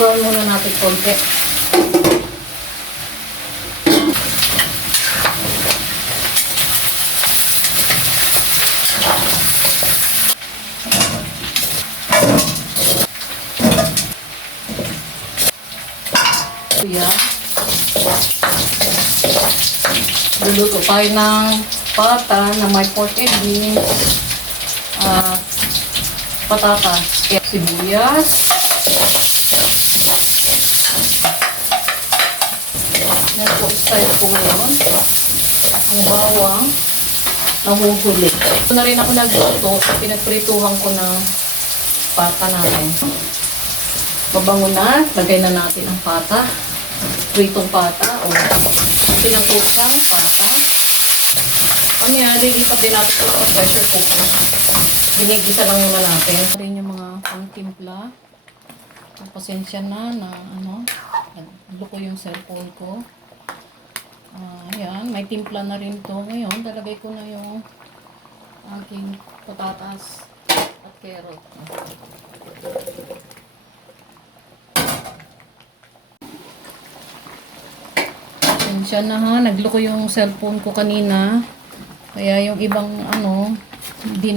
Gawin muna natin konti. Yan. Luluto tayo ng pata na may pork and beans at patatas. Sibuyas. Yan po, style ko ngayon. Ang bawang. Nahuhuli. Ito na rin ako nagluto. Pinagprituhan ko ng pata natin. Mabango na. Lagay na natin ang pata. Pritong pata. O, pinangkot siyang pata. Ano yan, lilipat din natin ito sa pressure cooker. Binigisa lang naman natin. Rin yung mga pangtimpla. Pasensya na ano, naglo ko yung cellphone ko. Ayan, may timpla na rin to. Ngayon, talagay ko na yung aking patatas at carrot. Pasensya na ha, naglo ko yung cellphone ko kanina. Kaya yung ibang ano, di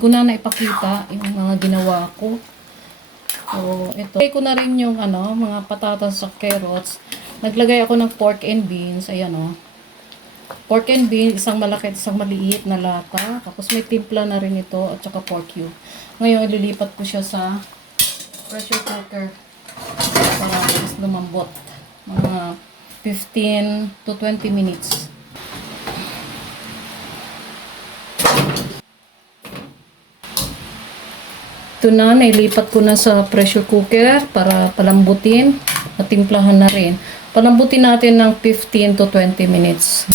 ko na naipakita yung mga ginawa ko. So, ito. Lagay ko na rin yung ano, mga patatas at carrots. Naglagay ako ng pork and beans. Ayan o. Pork and beans, isang malaki at isang maliit na lata. Tapos may timpla na rin ito at saka pork cube. Ngayon, ililipat ko siya sa pressure cooker para mas lumambot. Mga 15 to 20 minutes. Ito na, nailipat ko na sa pressure cooker para palambutin at timplahan na rin. Palambutin natin ng 15 to 20 minutes.